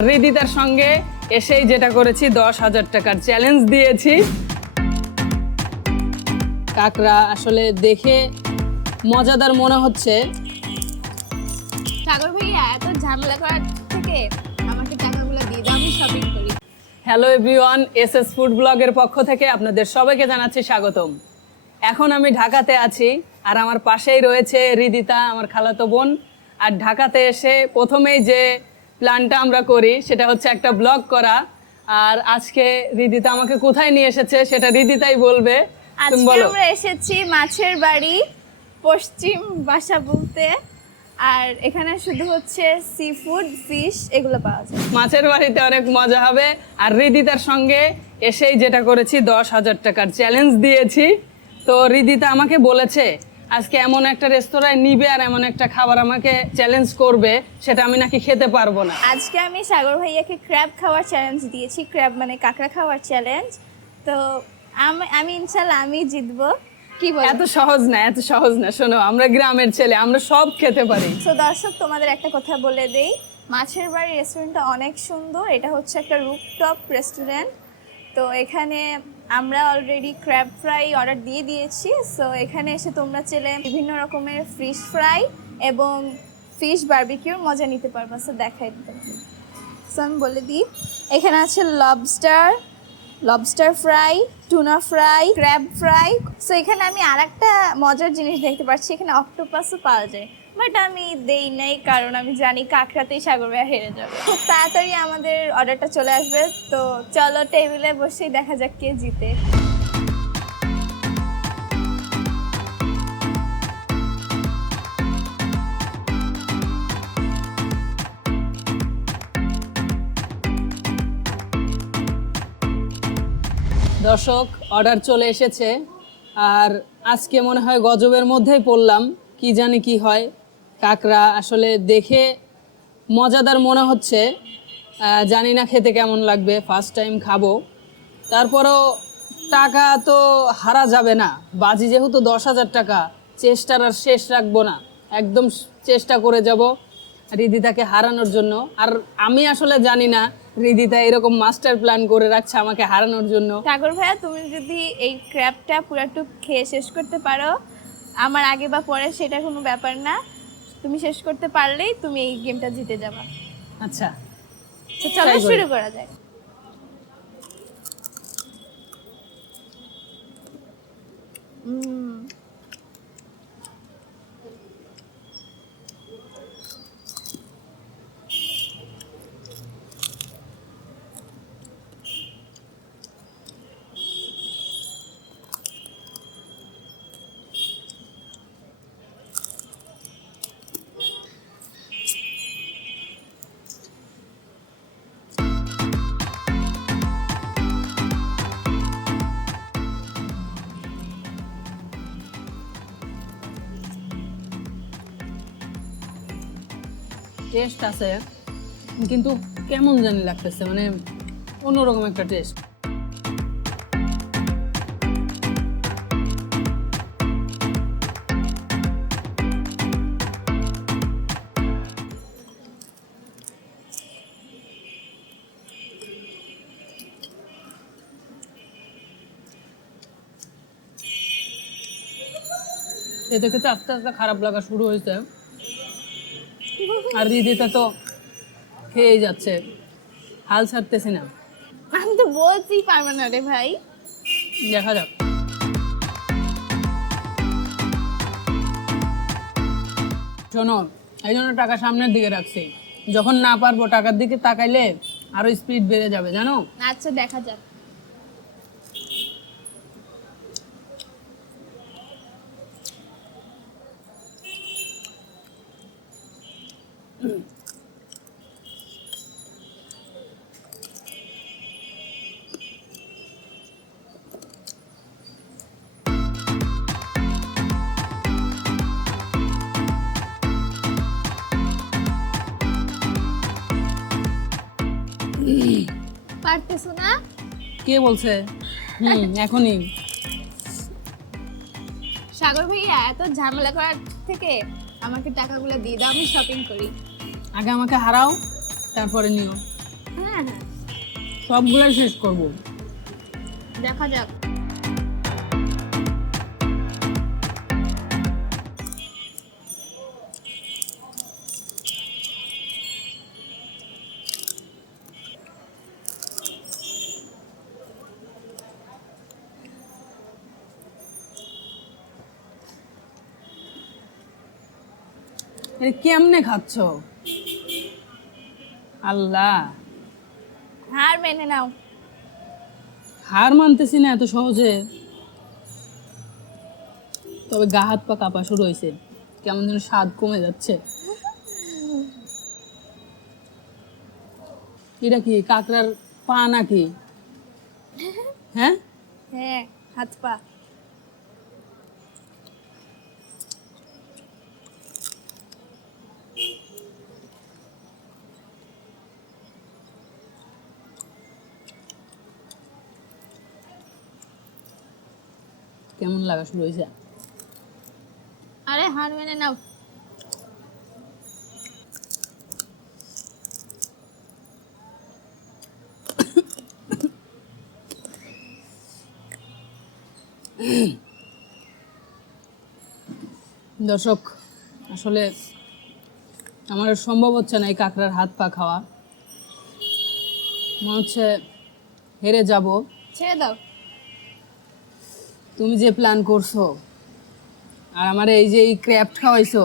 হৃদিতার সঙ্গে এসেই যেটা করেছি দশ হাজার টাকার চ্যালেঞ্জ দিয়েছি। কাকরা আসলে দেখে মজাদার মনে হচ্ছে। সাগর ভাইয়া এত ঝামেলা করার থেকে আমাকে টাকাগুলো দিয়ে দাও আমি শপিং করি। Hello everyone S S food ব্লগের পক্ষ থেকে আপনাদের সবাইকে জানাচ্ছি স্বাগতম। এখন আমি ঢাকাতে আছি আর আমার পাশেই রয়েছে হৃদিতা আমার খালাতো বোন। আর ঢাকাতে এসে প্রথমেই যে প্ল্যানটা আমরা করি সেটা হচ্ছে একটা ব্লগ করা। আর আজকে রিদিতা আমাকে কোথায় নিয়ে এসেছে সেটা রিদিতাই বলবে। আজকে আমরা এসেছি মাছের বাড়ি পশ্চিম বাসা বলতে। আর এখানে শুধু হচ্ছে সি ফুড ফিশ এগুলো পাওয়া যায়। মাছের বাড়িতে অনেক মজা হবে। আর রিদিতার সঙ্গে এসেই যেটা করেছি দশ হাজার টাকার চ্যালেঞ্জ দিয়েছি। তো রিদিতা আমাকে বলেছে আজকে এমন একটা রেস্তোরাঁয় নিবে আর এমন একটা খাবার আমাকে চ্যালেঞ্জ করবে সেটা আমি নাকি খেতে পারব না। আজকে আমি সাগর ভাইয়াকে ক্র্যাব খাওয়ার চ্যালেঞ্জ দিয়েছি। ক্র্যাব মানে কাঁকড়া খাওয়ার চ্যালেঞ্জ তো আমি আমি ইনশাল্লাহ আমি জিতবো। কি বল? এত সহজ না এত সহজ না। শোনো আমরা গ্রামের ছেলে আমরা সব খেতে পারি। তো দর্শক তোমাদের একটা কথা বলে দেই। মাছের বাড়ি রেস্টুরেন্টটা অনেক সুন্দর। এটা হচ্ছে একটা রুপটপ রেস্টুরেন্ট তো এখানে আমরা অলরেডি ক্র্যাব ফ্রাই অর্ডার দিয়ে দিয়েছি সো এখানে এসে তোমরা চেলে বিভিন্ন রকমের ফিশ ফ্রাই এবং ফিশ বারবিকিউর মজা নিতে পারবে সো দেখাই দিতে সো আমি বলে দিই, এখানে আছে lobster lobster fry tuna fry crab fry so এখানে আমি আর একটা মজার জিনিস দেখতে পাচ্ছি, এখানে অক্টোপাসও পাওয়া যায়। বাট আমি দেই নাই, কারণ আমি জানি কাঁকড়াতেই সাগর ভাইয়া হেরে যাবে। খুব তাড়াতাড়ি আমাদের অর্ডারটা চলে আসবে, তো চলো টেবিলে বসেই দেখা যাক কে জিতে। দর্শক অর্ডার চলে এসেছে। আর আজকে মনে হয় গজবের মধ্যেই পড়লাম, কি জানি কি হয়। কাকরা আসলে দেখে মজাদার মনে হচ্ছে। জানি না খেতে কেমন লাগবে ফার্স্ট টাইম খাব। তারপরও টাকা তো হারা যাবে না। বাজি যেহেতু দশ হাজার টাকা, চেষ্টার আর শেষ রাখব না। একদম চেষ্টা করে যাব হৃদিতাকে হারানোর জন্য। আর আমি আসলে জানি না হৃদিতা এরকম মাস্টার প্ল্যান করে রাখছে আমাকে হারানোর জন্য। সাগর ভাইয়া, তুমি যদি এই ক্র্যাবটা পুরাটুক খেয়ে শেষ করতে পারো, আমার আগে বা পরে সেটা কোনো ব্যাপার না। তুমি শেষ করতে পারলেই তুমি এই গেমটা জিতে যাবা। আচ্ছা। তো চলো শুরু করা যায় উম, টেস্ট আছে, কিন্তু কেমন জানি লাগতেছে মানে অন্যরকম একটা টেস্ট খেতে খেতে আস্তে আস্তে খারাপ লাগা শুরু হয়েছে। আর দিদিটা তো খেয়েই যাচ্ছে। হাল ছাড়তেছি না। আমি তো বলছি পারব না রে ভাই। দেখা যাক। শোনো এই জন্য টাকা সামনের দিকে রাখছি। যখন না পারব টাকার দিকে তাকাইলে আরও স্পিড বেড়ে যাবে জানো? আচ্ছা দেখা যাক। পারতেছো না? কে বলছে? হুম এখনই। সাগর ভাইয়া এত ঝামেলা করার থেকে আমাকে টাকাগুলো দিয়ে দাও আমি শপিং করি। আগে আমাকে হারাও তারপরে নিও। হ্যাঁ হ্যাঁ। সবগুলাই শেষ করব। দেখা যাক। কেমনে খাচ্ছ? আল্লাহ। হার মেনে নাও। হার মানতেছি না এত সহজে। তবে গা হাত পা কাঁপা শুরু হয়েছে। কেমন যেন স্বাদ কমে যাচ্ছে। এটা কি কাকড়ার পা নাকি? হ্যাঁ? হ্যাঁ হাত পা। কেমন লাগা শুরু হয়েছে? আরে হার মেনে নাও। দর্শক আসলে আমার সম্ভব হচ্ছে না এই কাঁকড়ার হাত পা খাওয়া। মনে হচ্ছে হেরে যাব। ছেড়ে দাও। তুমি যে প্ল্যান করছ আর আমার এই যে এই ক্র্যাফট খাওয়াইছো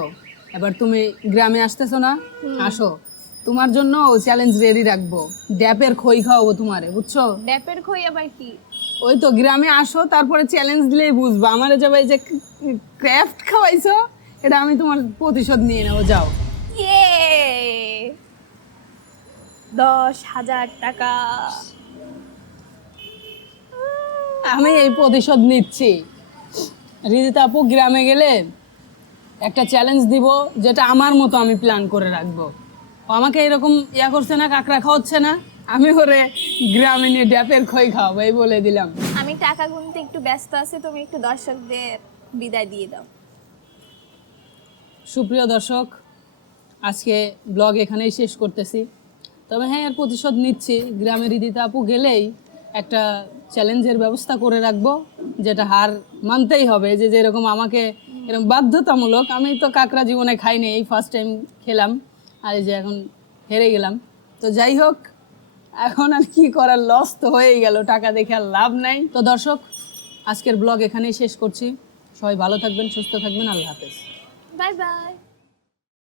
এবার তুমি গ্রামে আসতেছো না আসো। তোমার জন্য চ্যালেঞ্জ রেডি রাখব। ড্যাপের খই খাওয়াবো তোমারে বুঝছ? ড্যাপের খই আবার কি? ওই তো গ্রামে আসো তারপরে চ্যালেঞ্জ দিলেই বুঝবা। আমার যে ভাই যে ক্র্যাফট খাওয়াইছো এটা আমি তোমার প্রতিশোধ নিয়ে নেব যাও। ইয়ে! দশ হাজার টাকা। আমি এই প্রতিশোধ নিচ্ছি। রিদিতা আপু গ্রামে গেলে একটা চ্যালেঞ্জ দিব যেটা আমার মতো আমি প্ল্যান করে রাখব। আমাকে এরকম ইয়া করছে না কাকড়া খাওয়াচ্ছে না আমি ওরে গ্রামে নিয়ে ড্যাপের খই খাওয়াবো এই বলে দিলাম। আমি টাকা গুনতে একটু ব্যস্ত আছি তুমি একটু দর্শকদের বিদায় দিয়ে দাও। সুপ্রিয় দর্শক আজকে ব্লগ এখানেই শেষ করতেছি। তবে হ্যাঁ এর প্রতিশোধ নিচ্ছি। গ্রামের রিদিতা আপু গেলেই একটা চ্যালেঞ্জের ব্যবস্থা করে রাখব, যেটা হার মানতেই হবে। যে যেরকম আমাকে এরকম বাধ্যতামূলক, আমি তো কাকড়া জীবনে খাইনি, এই ফার্স্ট টাইম খেলাম, আর এই যে এখন হেরে গেলাম। তো যাই হোক, এখন আর কি করার লস তো হয়েই গেল, টাকা দেখে আর লাভ নাই। তো দর্শক, আজকের ব্লগ এখানেই শেষ করছি। সবাই ভালো থাকবেন, সুস্থ থাকবেন, আল্লাহ হাফেজ। Bye bye